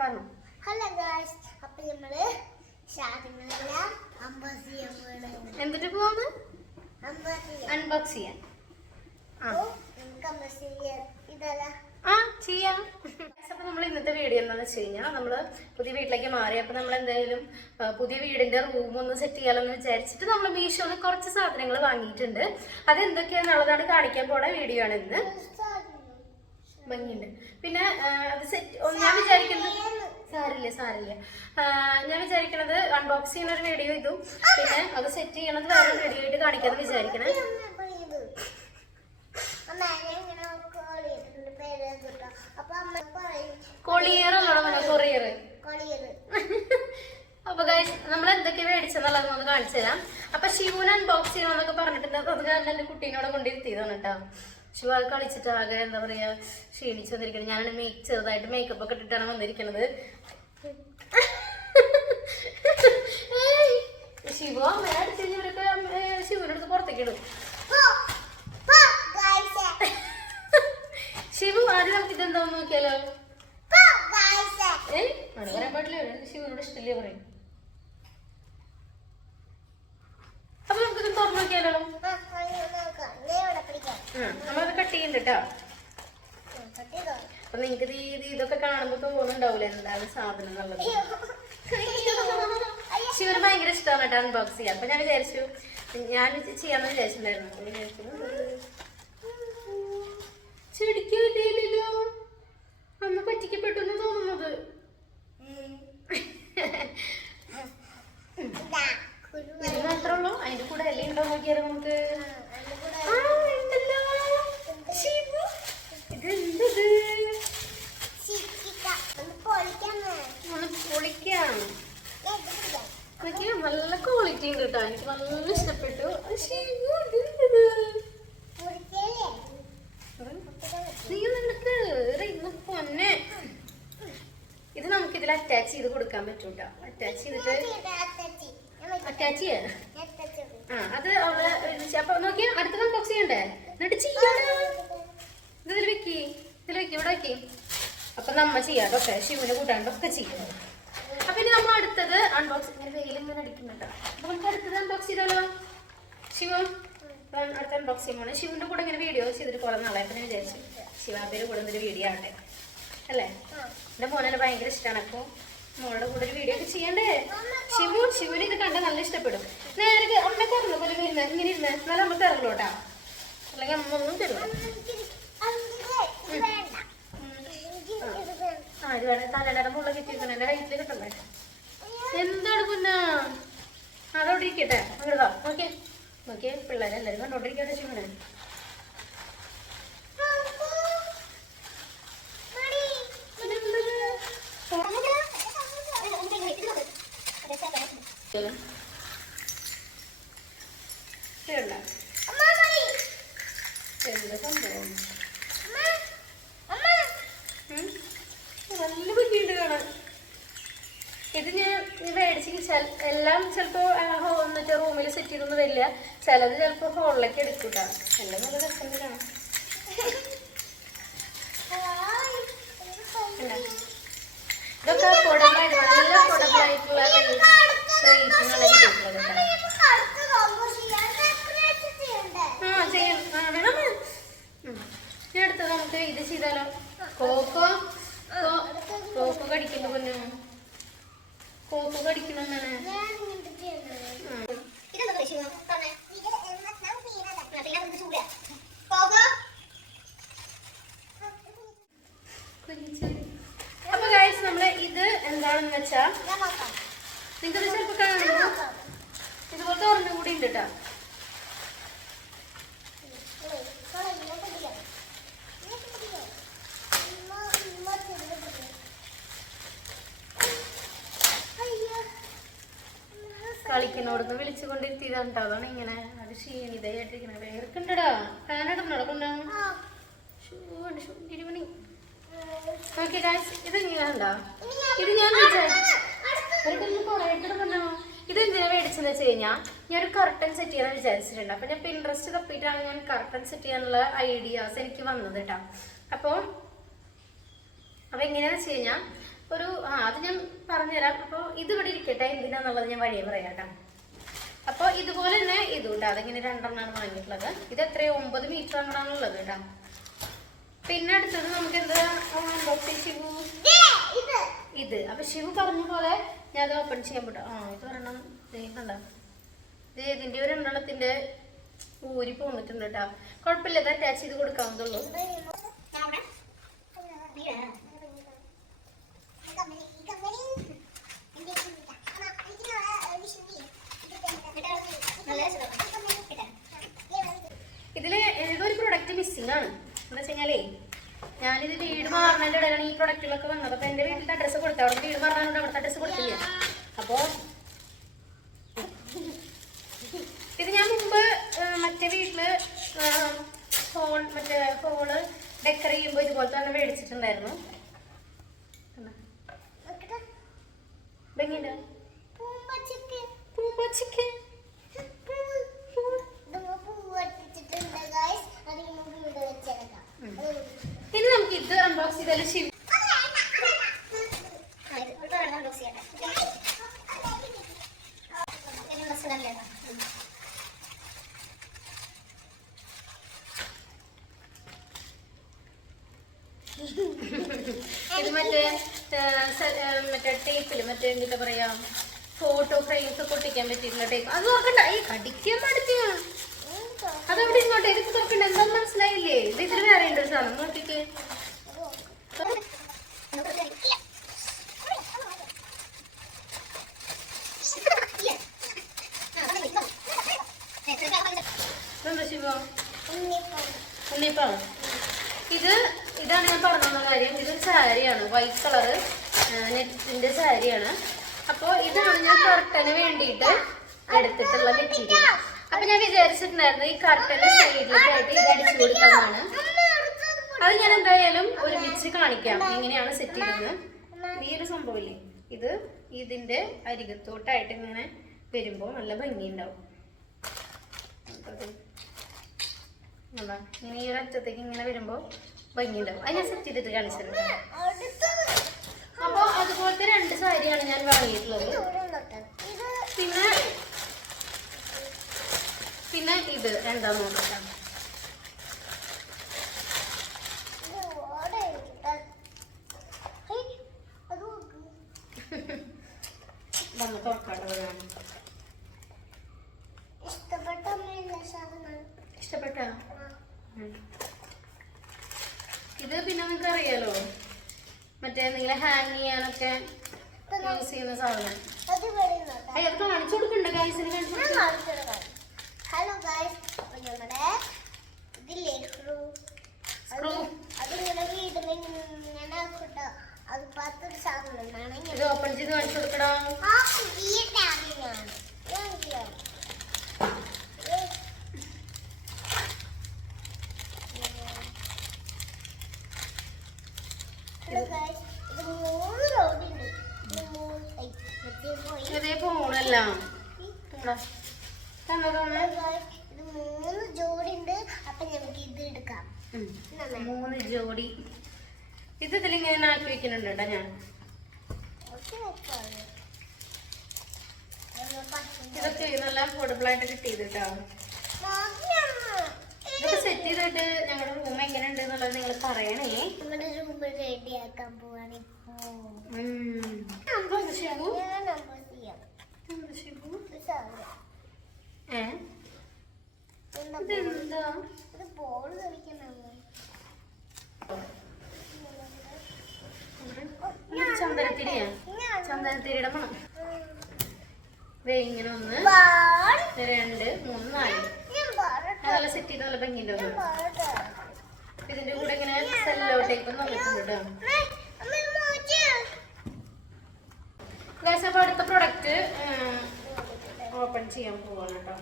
പറഞ്ഞു. Hello guys, അപ്പോൾ നമ്മള് സാധനങ്ങളെല്ലാം എന്നിട്ട് പോവാന്ന് അൺബോക്സ് ചെയ്യാൻ. ചെയ്യാം. അപ്പൊ നമ്മൾ ഇന്നത്തെ വീഡിയോ എന്താണെന്ന് വെച്ച് കഴിഞ്ഞാൽ നമ്മള് പുതിയ വീട്ടിലേക്ക് മാറി. അപ്പൊ നമ്മൾ എന്തായാലും പുതിയ വീടിന്റെ റൂം ഒന്ന് സെറ്റ് ചെയ്യാമെന്ന് വിചാരിച്ചിട്ട് നമ്മൾ മീഷോന്ന് കുറച്ച് സാധനങ്ങൾ വാങ്ങിയിട്ടുണ്ട്. അതെന്തൊക്കെയാണെന്നുള്ളതാണ് കാണിക്കാൻ പോണ വീഡിയോ ആണ് ഇന്ന്. ഭംഗിയുണ്ട്. പിന്നെ അത് സെറ്റ് ഞാൻ വിചാരിക്കുന്നത് സാരില്ല ഞാൻ വിചാരിക്കണത് അൺബോക്സ് ചെയ്യുന്ന ഒരു വീഡിയോ ഇതും പിന്നെ അത് സെറ്റ് ചെയ്യണത് വേറെ വീഡിയോ ആയിട്ട് കാണിക്കാന്ന് വിചാരിക്കണേ. കൊറിയർ അപ്പൊ ഗൈസ് നമ്മൾ എന്തൊക്കെ മേടിച്ചെന്നുള്ളത് ഒന്ന് കാണിച്ചു തരാം. അപ്പൊ ശിവന് അൺബോക്സ് ചെയ്യണമെന്നൊക്കെ പറഞ്ഞിട്ടുണ്ട്. അത് കാരണം എന്റെ കുട്ടീനോട് കൊണ്ടിരുത്തിയതാണ് കേട്ടോ. ശിവ അത് കളിച്ചിട്ട് ആകെ എന്താ പറയാ ക്ഷീണിച്ചു വന്നിരിക്കുന്നത്. ഞാനാണ് ചെറുതായിട്ട് മേക്കപ്പ് ഒക്കെ ഇട്ടിട്ടാണ് വന്നിരിക്കുന്നത്. ശിവ അമ്മ അടിച്ച് കഴിഞ്ഞവരൊക്കെ ശിവനടുത്ത് പുറത്തേക്ക് ഇടും. ശിവു ആദ്യം നമുക്ക് ഇതെന്താന്ന് നോക്കിയാലോ. ആണ് പറയാൻ പാടില്ല, ശിവനോട് ഇഷ്ടല്ലേ പറയും. അപ്പൊ നമുക്കിത് തുറന്നു നോക്കിയാലോ. നമ്മളത് കട്ട് ചെയ്യുന്നുണ്ട് കേട്ടോ. അപ്പൊ നിങ്ങക്ക് ഇതൊക്കെ കാണുമ്പോ തോന്നുന്നുണ്ടാവൂലേ എന്താണ് സാധനം എന്നുള്ളത്. ശിവന് ഭയങ്കര ഇഷ്ടമാണ് കേട്ടോ അൺബോക്സ് ചെയ്യാൻ. അപ്പൊ ഞാൻ വിചാരിച്ചു ഞാൻ ചെയ്യാന്ന് വിചാരിച്ചിട്ടുണ്ടായിരുന്നു. ചെടിക്കല്ലോ അമ്മ പറ്റിക്കപ്പെട്ടു എന്ന് തോന്നുന്നത്. ഇത് മാത്രമേ ഉള്ളൂ. അതിന്റെ കൂടെ എല്ലാം ഉണ്ടോ നോക്കിയാലോ നമുക്ക്. ഇതെന്തത് പൊളിക്കാം. നല്ല ക്വാളിറ്റി ഉണ്ട് കേട്ടോ. എനിക്ക് നല്ല ഇഷ്ടപ്പെട്ടു. പൊന്നെ ഇത് നമുക്ക് ഇതിൽ അറ്റാച്ച് ചെയ്ത് കൊടുക്കാൻ പറ്റും കേട്ടോ. അറ്റാച്ച് ചെയ്തിട്ട് അറ്റാച്ച് ചെയ്യാം. അത് അവള് അപ്പൊ നോക്കിയാ അടുത്ത അൺബോക്സ് ചെയ്യണ്ടേ. എന്നിട്ട് ചെയ്യണം. ഇതിൽ വെക്കി ഇവിടെ വെക്കി. അപ്പൊ നമ്മ ചെയ്യാതൊക്കെ ശിവന് കൂട്ടാണ്ടൊക്കെ ചെയ്യണം. അപ്പൊ ഇനി നമ്മൾ അടുത്തത് അൺബോക്സ് ഇങ്ങനെ വെയിലിങ്ങനെ അടിക്കുന്നുണ്ടോ. അപ്പൊ നമുക്ക് അടുത്തത് അൺബോക്സ് ചെയ്താലോ. ശിവ അടുത്ത അൺബോക്സ് ചെയ്യുമ്പോൾ ശിവന്റെ കൂടെ ഇങ്ങനെ വീഡിയോ ചെയ്തിട്ട് കുറെ നാളെ പിന്നെ വിചാരിച്ചു ശിവാബിയുടെ കൂടെ ഒരു വീഡിയോ ആവട്ടെ അല്ലേ. എന്റെ മോനെ ഭയങ്കര ഇഷ്ടമാണ്. അപ്പൊ മോളുടെ കൂടെ ഒരു വീഡിയോ ഒക്കെ ചെയ്യണ്ടേ. ശിവന് ഇത് കണ്ടാൽ നല്ല ഇഷ്ടപ്പെടും. നേരെ അമ്മ തരുന്നു പോലെ വരുന്ന ഇങ്ങനെ ഇരുന്ന് എന്നാലും അമ്മ തരുള്ളൂ കേട്ടാ. അല്ലെങ്കിൽ അമ്മ ഒന്നും തരില്ല. ഇത് വേണം തലയുടെ മുള്ള കെട്ടിയിരിക്കണം. എന്റെ കയ്യിൽ കിട്ടണ്ടേ. എന്താണ് പിന്നെ അതോടെ ഇരിക്കട്ടെ. അങ്ങനെതാ നോക്കിയേ നോക്കിയേ പിള്ളേരെല്ലാരും കണ്ടോണ്ടിരിക്കട്ടെ. ശിവനെ എന്താ സംഭവം. നല്ല ഭംഗിയുണ്ട് കാണാൻ. ഇത് ഞാൻ മേടിച്ച് എല്ലാം ചിലപ്പോ മറ്റേ റൂമിൽ സെറ്റ് ചെയ്തൊന്നും വരില്ല. ചിലത് ചിലപ്പോ ഹോളിലേക്ക് എടുക്കൂട്ടാ. എല്ലാം നല്ല രസം കാണാം. ഇതൊക്കെ അഫോർഡബിളായിട്ട് നല്ല അഫോർഡബിളായിട്ടുള്ള റേറ്റിനുള്ള വീഡിയോകളൊക്കെ വേണം. ഞാൻ അടുത്തത് നമുക്ക് ഇത് ചെയ്താലോ. കോക്കോ കടിക്കുന്നു. പിന്നെ കോക്കോ കടിക്കണമെന്നാണ്. അപ്പൊ ഗൈസ് നമ്മള് ഇത് എന്താണെന്ന് വെച്ചാ നിങ്ങൾക്കത് ചിലപ്പോ കാണുമ്പോ ഇതുപോലത്തെ ഒരെണ്ണം കൂടി ഉണ്ട് കേട്ടോ. കളിക്കുന്നോടൊന്ന് വിളിച്ചുകൊണ്ടിരുത്തിയതാണ്ടോ. അതാണ് ഇങ്ങനെ അത് ക്ഷീണിതയായിട്ടിരിക്കണ. വേർക്കുണ്ടടാ. ഫാനിടുന്നോടാ കൊണ്ടാ. ഓക്കെ ഗൈസ് ഇത് ഇങ്ങനെയുണ്ടോ. ഇത് ഞാൻ ഇത് എന്തിനാ മേടിച്ചെന്ന് വെച്ച് കഴിഞ്ഞാൽ ഞാൻ ഒരു കർട്ടൻ സെറ്റ് ചെയ്യാൻ വിചാരിച്ചിട്ടുണ്ട്. അപ്പൊ ഞാൻ പിൻട്രസ്റ്റ് തപ്പിയിട്ടാണ് ഞാൻ കർട്ടൻ സെറ്റ് ചെയ്യാനുള്ള ഐഡിയാസ് എനിക്ക് വന്നത് കേട്ടോ. അപ്പോൾ എങ്ങനെയാന്ന് വെച്ച് കഴിഞ്ഞാൽ ഒരു അത് ഞാൻ പറഞ്ഞുതരാം. അപ്പോൾ ഇത് ഇവിടെ ഇരിക്കട്ടെ, എന്തിനാന്നുള്ളത് ഞാൻ വഴിയെ പറയാം കേട്ടോ. അപ്പോൾ ഇതുപോലെ തന്നെ ഇതും കേട്ടോ, അതിങ്ങനെ 2 വാങ്ങിയിട്ടുള്ളത്. ഇത് എത്രയോ 9 മീറ്റർ അങ്ങനെയാണുള്ളത് കേട്ടോ. പിന്നെ അടുത്തത് നമുക്ക് എന്താ ശിവു ഇത്. അപ്പൊ ശിവു പറഞ്ഞ പോലെ ഞാൻ അത് ഓപ്പൺ ചെയ്യാൻ പറ്റും. ഇത് ഒരെണ്ണം കണ്ടോ, ഇത് ഇതിന്റെ ഒരു എണ്ണത്തിന്റെ ഊരി പോന്നിട്ടുണ്ട് കേട്ടോ. കുഴപ്പമില്ല, ഇത് അറ്റാച്ച് ചെയ്ത് കൊടുക്കാവുന്നുള്ളൂ. ഇതില് ഏതൊരു പ്രൊഡക്റ്റ് മിസ്സിംഗ് ആണ്. എന്താ വെച്ച് കഴിഞ്ഞാലേ, ഞാനിത് വീട് മാറുന്നതിൻ്റെ ഇടയിലാണ് ഈ പ്രൊഡക്റ്റുകളൊക്കെ വന്നത്. അപ്പോൾ എൻ്റെ വീട്ടിലത്തെ അഡ്രസ്സ് കൊടുത്തു, അവിടെ വീട് മാറാനുണ്ട്, അവിടുത്തെ അഡ്രസ്സ് കൊടുത്തില്ല. അപ്പോൾ ഇത് ഞാൻ മുമ്പ് മറ്റേ വീട്ടില് ഹോള് ഡെക്കർ ചെയ്യുമ്പോൾ ഇതുപോലെ തന്നെ മേടിച്ചിട്ടുണ്ടായിരുന്നു. ഇനി നമുക്ക് ഇത് അൺബോക്സ് ചെയ്താലും ശിവ ഇത് മറ്റേ ടേപ്പില് മറ്റേ എന്താ പറയാ, ഫോട്ടോ ഫ്രെയിംസ് പൊട്ടിക്കാൻ പറ്റിയിട്ടുള്ള ടേപ്പ്. അത് നോക്കണ്ട, ഈ കടിക്കാൻ പാടില്ല. അതവിടെ ഇങ്ങോട്ടെ, ഇതിപ്പോ തുറക്കണ്ട. എന്താന്ന് മനസ്സിലായില്ലേ? ഇത് ഇതിൽ വേറെ ഉണ്ട് ഒരു സാധനം, നോക്കിക്കേ. ഉണ്ണിയപ്പം. ഇതാണ് ഞാൻ പറഞ്ഞ കാര്യം. ഇതൊരു സാരിയാണ്, വൈറ്റ് കളറ് നെറ്റിന്റെ സാരിയാണ്. അപ്പോൾ ഇതാണ് ഞാൻ കർട്ടന് വേണ്ടിയിട്ട് എടുത്തിട്ടുള്ള മെറ്റീരിയൽ. അപ്പൊ ഞാൻ വിചാരിച്ചിട്ടുണ്ടായിരുന്നു ഈ കർട്ടന്റെ സൈഡിലേക്കായിട്ട് ഇത് അടിച്ചു കൊടുക്കാന്നാണ്. അത് ഞാൻ എന്തായാലും ഒരുമിച്ച് കാണിക്കാം എങ്ങനെയാണ് സെറ്റ് ചെയ്യുന്നത്. ഈ ഒരു സംഭവമില്ലേ, ഇത് ഇതിന്റെ അരികത്തോട്ടായിട്ട് ഇങ്ങനെ വരുമ്പോ നല്ല ഭംഗിയുണ്ടാവും. ഇങ്ങനെ ഈ ഒരു അറ്റത്തേക്ക് ഇങ്ങനെ വരുമ്പോ ഭംഗിയുണ്ടാവും. അത് ഞാൻ സെറ്റ് ചെയ്തിട്ട് കാണിച്ചിട്ടുണ്ട്. അപ്പൊ അതുപോലത്തെ 2 സാരിയാണ് ഞാൻ വാങ്ങിയിട്ടുള്ളത്. പിന്നെ ഇത് രണ്ടാമത് നോക്കാം. ഇഷ്ടപ്പെട്ട ഇത് പിന്നെ നിങ്ങൾക്ക് അറിയാലോ, മറ്റേ നിങ്ങളെ ഹാങ് ചെയ്യാനൊക്കെ യൂസ് ചെയ്യുന്ന സാധനം. അത് കാണിച്ചു കൊടുക്കണ്ട ഗൈസിന്. ഹലോ ഗൈസ്, നമ്മുടെ ഇതില്ലേ സ്ക്രൂ, അതിങ്ങനെ വീടിന് ഇങ്ങനെ അത് പത്തൊരു സാധനം. ഇത് ഓപ്പൺ ചെയ്ത് കാണിച്ചു കൊടുക്കടാ. ഇതേ പോണല്ല, ഇത് 3 ജോഡി ഉണ്ട്. അപ്പൊ നമുക്ക് ഇത് എടുക്കാം. 3 ജോഡി. ഇത് ഇതിലിങ്ങനെ ആക്കി വെക്കുന്നുണ്ട് കേട്ടോ ഞാൻ. ഇതൊക്കെ നല്ല അഫോർഡബിൾ ആയിട്ട് കിട്ടിയത് കേട്ടോ. ഇതൊക്കെ സെറ്റ് ചെയ്തിട്ട് ഞങ്ങളുടെ റൂം എങ്ങനെ ഉണ്ട് എന്നുള്ളത് നിങ്ങൾ പറയണേ. നമ്മുടെ റൂം റെഡിയാക്കാൻ പോവാണ് ഇപ്പോ. ചന്ദനത്തിരിയുടെ മണം. ഇങ്ങനെ 1 2 3 4 നല്ല സെറ്റ് ചെയ്ത് നല്ല ഭംഗിയുണ്ടോ. ഇതിന്റെ കൂടെ ഇങ്ങനെ സെല്ലോ ടൈപ്പ് വന്നിട്ടുണ്ട് കേട്ടോ. അപ്പൊ അടുത്ത പ്രൊഡക്റ്റ് ഓപ്പൺ ചെയ്യാൻ പോവാണ് കേട്ടോ.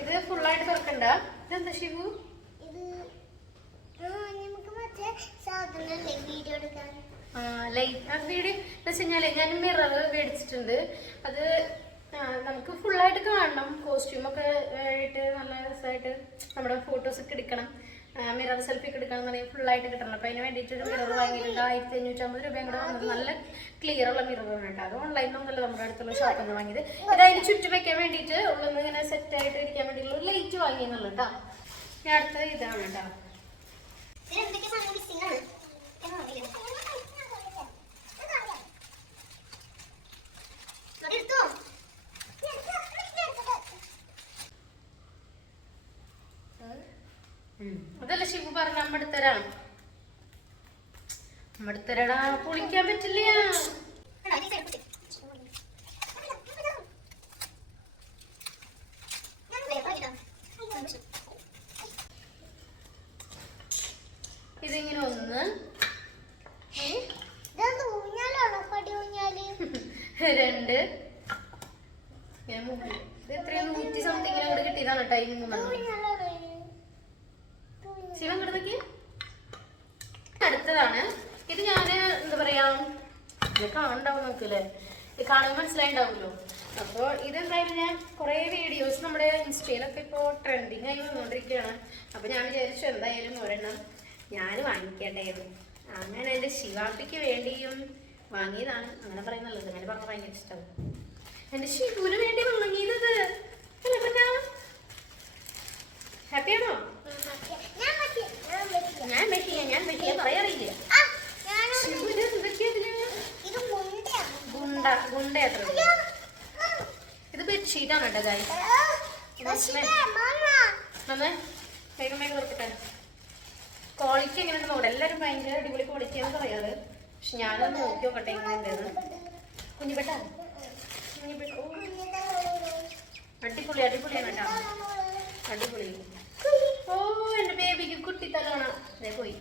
ഇത് ഫുള്ളായിട്ട് തുറക്കണ്ട. ഇതെന്താ ശിവു? വീഡിയോ വെച്ച് കഴിഞ്ഞാല് ഞാൻ മിറർ മേടിച്ചിട്ടുണ്ട്. അത് നമുക്ക് ഫുള്ളായിട്ട് കാണണം. കോസ്റ്റ്യൂമൊക്കെ ആയിട്ട് നല്ല രസമായിട്ട് നമ്മുടെ ഫോട്ടോസൊക്കെ എടുക്കണം. മിറർ സെൽഫി ഒക്കെ എടുക്കണം എന്നുണ്ടെങ്കിൽ ഫുള്ളായിട്ട് കിട്ടണം. അപ്പോൾ അതിന് വേണ്ടിയിട്ട് ഒരു മിറർ വാങ്ങിയിട്ടുണ്ട്. 1550 രൂപയും കൂടെ വന്നത്. നല്ല ക്ലിയർ ഉള്ള മിറർ വേണ്ട. അത് ഓൺലൈനിലൊന്നുമല്ല, നമ്മുടെ അടുത്തുള്ള ഷോപ്പിൽ നിന്ന് വാങ്ങിയത്. ഇത് അതിന് ചുറ്റും വെക്കാൻ വേണ്ടിയിട്ട് ഉള്ളൊന്ന് ഇങ്ങനെ സെറ്റായിട്ട് ഇരിക്കാൻ വേണ്ടിയിട്ടുള്ള ഒരു ലൈറ്റ് വാങ്ങിയെന്നുള്ളൂ കേട്ടോ. ഞാൻ അടുത്തത് ഇതാണ് കേട്ടോ. അതല്ല ശിവു പറഞ്ഞ അമ്മടുത്തരാ അമ്മടുത്തരടാ, പൊളിക്കാൻ പറ്റില്ല. ഇതിങ്ങനെ ഒന്ന് രണ്ട് എത്രയും 100 സംതിങ്ങിനെ കൂടെ കിട്ടിയതാണ് ടൈം. ശിവൻ കിടന്നൊക്കെ അടുത്തതാണ്. ഇത് ഞാൻ എന്താ പറയാ, ഇത് കാണണ്ടാവും നമുക്കല്ലേ, ഇത് കാണുമ്പോൾ മനസ്സിലായിണ്ടാവുമല്ലോ. അപ്പോൾ ഇതെന്തായാലും ഞാൻ കുറേ വീഡിയോസ് നമ്മുടെ ഇൻസ്റ്റയിലൊക്കെ ഇപ്പോൾ ട്രെൻഡിങ് ആയി വന്നുകൊണ്ടിരിക്കുകയാണ്. അപ്പോൾ ഞാൻ വിചാരിച്ചു എന്തായാലും ഒരെണ്ണം ഞാൻ വാങ്ങിക്കേണ്ടായിരുന്നു. അങ്ങനെ എൻ്റെ ശിവാപ്പിക്ക് വേണ്ടിയും വാങ്ങിയതാണ്. അങ്ങനെ പറയുന്നുള്ളത് അങ്ങനെ പറഞ്ഞാൽ ഭയങ്കര ഇഷ്ടമാണ്. എൻ്റെ ശിവുവിന് വേണ്ടി വാങ്ങിയത് അല്ലേ പറഞ്ഞാ? ഹാപ്പിയാണോ? ഞാൻ വെട്ടിയ പറയാറില്ല. ഗുണ്ട എത്ര? ഇത് ബെഡ്ഷീറ്റാണ് കേട്ടോ ഗായ്. വേഗം വേഗം കൊടുക്കട്ടെ. ക്വാളിറ്റി എങ്ങനെയുണ്ട് നോക്കട്ടെ. എല്ലാവരും ഭയങ്കര അടിപൊളി ക്വാളിറ്റിയാണെന്ന് പറയാറ്. പക്ഷെ ഞാനൊന്ന് നോക്കി നോക്കട്ടെ എങ്ങനെയുണ്ടെന്ന്. കുഞ്ഞിപ്പെട്ട അടിപൊളി അടിപൊളിയാണ് കേട്ടോ, അടിപൊളി. ഓ എൻ്റെ ബേബിക്ക് കുട്ടിത്തലാണ്. അതേ പോയി.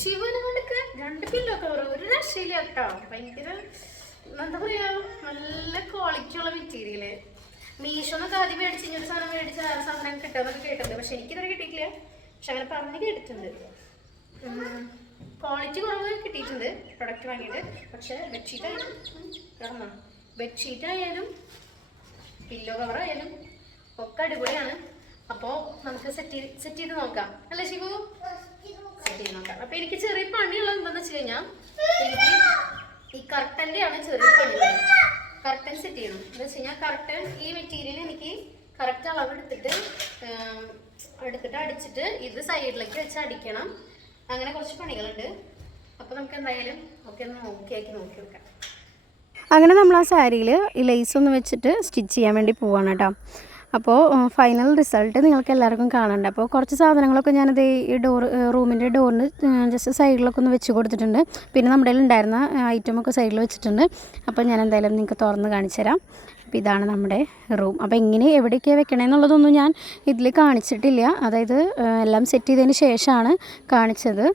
ശിവന് കൊണ്ടൊക്കെ 2 പില്ലോ കവർ ഒരു രക്ഷയില്ല കേട്ടോ. ഭയങ്കര എന്താ പറയാ, നല്ല ക്വാളിറ്റി ഉള്ള മെറ്റീരിയല്. മീഷോന്നൊക്കെ ആദ്യം മേടിച്ച് ഇങ്ങനൊരു സാധനം മേടിച്ച സാധനം കിട്ടുമെന്നൊക്കെ കേട്ടിട്ടുണ്ട്. പക്ഷെ എനിക്കിതുവരെ കിട്ടിയിട്ടില്ല. പക്ഷെ അങ്ങനെ പറഞ്ഞ് കേട്ടിട്ടുണ്ട്. ക്വാളിറ്റി കുറവ് കിട്ടിയിട്ടുണ്ട് പ്രൊഡക്റ്റ് വാങ്ങിയിട്ട്. പക്ഷെ ബെഡ്ഷീറ്റ് ആയാലും പില്ലോ കവർ ആയാലും ഒക്കെ അടിപൊളിയാണ്. അപ്പോൾ നമുക്ക് സെറ്റ് ചെയ്ത് നോക്കാം അല്ലേ ശിവു? സെറ്റ് ചെയ്ത് നോക്കാം. അപ്പോൾ എനിക്ക് ചെറിയ പണിയുള്ളത് എന്താണെന്ന് വെച്ച് കഴിഞ്ഞാൽ, എനിക്ക് ഈ കർട്ടൻ്റെയാണ് ചെറിയ പണിയുള്ളത്. കർട്ടൻ സെറ്റ് ചെയ്യണം. എന്താ വെച്ച് കഴിഞ്ഞാൽ കർട്ടൻ ഈ മെറ്റീരിയൽ എനിക്ക് കറക്റ്റ് അളവ് എടുത്തിട്ട് അടിച്ചിട്ട് ഇത് സൈഡിലേക്ക് വെച്ച് അടിക്കണം. അങ്ങനെ കുറച്ച് പണികളുണ്ട്. അപ്പോൾ നമുക്ക് എന്തായാലും ഒക്കെ ഒന്ന് നോക്കി നോക്കാം. അങ്ങനെ നമ്മൾ ആ സാരിയിൽ ഈ ലേസ് ഒന്ന് വെച്ചിട്ട് സ്റ്റിച്ച് ചെയ്യാൻ വേണ്ടി പോവാണ് കേട്ടോ. അപ്പോൾ ഫൈനൽ റിസൾട്ട് നിങ്ങൾക്ക് എല്ലാവർക്കും കാണണ്ട. അപ്പോൾ കുറച്ച് സാധനങ്ങളൊക്കെ ഞാനത് ഈ റൂമിൻ്റെ ഡോറിന് ജസ്റ്റ് സൈഡിലൊക്കെ ഒന്ന് വെച്ച് കൊടുത്തിട്ടുണ്ട്. പിന്നെ നമ്മുടെ കയ്യിൽ ഉണ്ടായിരുന്ന ഐറ്റമൊക്കെ സൈഡിൽ വെച്ചിട്ടുണ്ട്. അപ്പോൾ ഞാൻ എന്തായാലും നിങ്ങൾക്ക് തുറന്ന് കാണിച്ചു തരാം. അപ്പോൾ ഇതാണ് നമ്മുടെ റൂം. അപ്പോൾ എങ്ങനെ എവിടെയൊക്കെയാണ് വെക്കണമെന്നുള്ളതൊന്നും ഞാൻ ഇതിൽ കാണിച്ചിട്ടില്ല. അതായത് എല്ലാം സെറ്റ് ചെയ്തതിന് ശേഷമാണ് കാണിച്ചത്.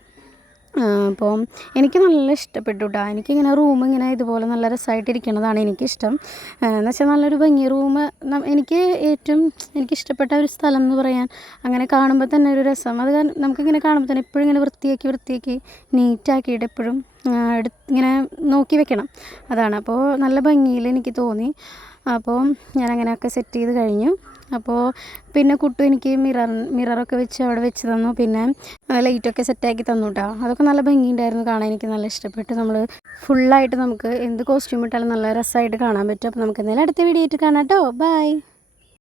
അപ്പോൾ എനിക്ക് നല്ല ഇഷ്ടപ്പെട്ടു കേട്ടോ. എനിക്കിങ്ങനെ റൂം ഇങ്ങനെ ഇതുപോലെ നല്ല രസമായിട്ടിരിക്കുന്നതാണ് എനിക്കിഷ്ടം. എന്ന് വെച്ചാൽ നല്ലൊരു ഭംഗി റൂം. എനിക്കിഷ്ടപ്പെട്ട ഒരു സ്ഥലം എന്ന് പറയാൻ അങ്ങനെ കാണുമ്പോൾ തന്നെ ഒരു രസം. അത് നമുക്കിങ്ങനെ കാണുമ്പോൾ തന്നെ എപ്പോഴും ഇങ്ങനെ വൃത്തിയാക്കി നീറ്റാക്കിയിട്ട് എപ്പോഴും ഇങ്ങനെ നോക്കി വെക്കണം. അതാണ്. അപ്പോൾ നല്ല ഭംഗിയിൽ എനിക്ക് തോന്നി. അപ്പോൾ ഞാനങ്ങനെയൊക്കെ സെറ്റ് ചെയ്ത് കഴിഞ്ഞു. അപ്പോൾ പിന്നെ കുട്ടു എനിക്ക് മിററൊക്കെ വെച്ച് അവിടെ വെച്ച് തന്നു. പിന്നെ ലൈറ്റൊക്കെ സെറ്റാക്കി തന്നു കേട്ടോ. അതൊക്കെ നല്ല ഭംഗിയുണ്ടായിരുന്നു കാണാൻ. എനിക്ക് നല്ല ഇഷ്ടപ്പെട്ടു. നമ്മൾ ഫുള്ളായിട്ട് നമുക്ക് എന്ത് കോസ്റ്റ്യൂം ഇട്ടാലും നല്ല രസമായിട്ട് കാണാൻ പറ്റും. അപ്പോൾ നമുക്ക് എന്തായാലും അടുത്ത വീഡിയോ ആയിട്ട് കാണാം കേട്ടോ. ബൈ.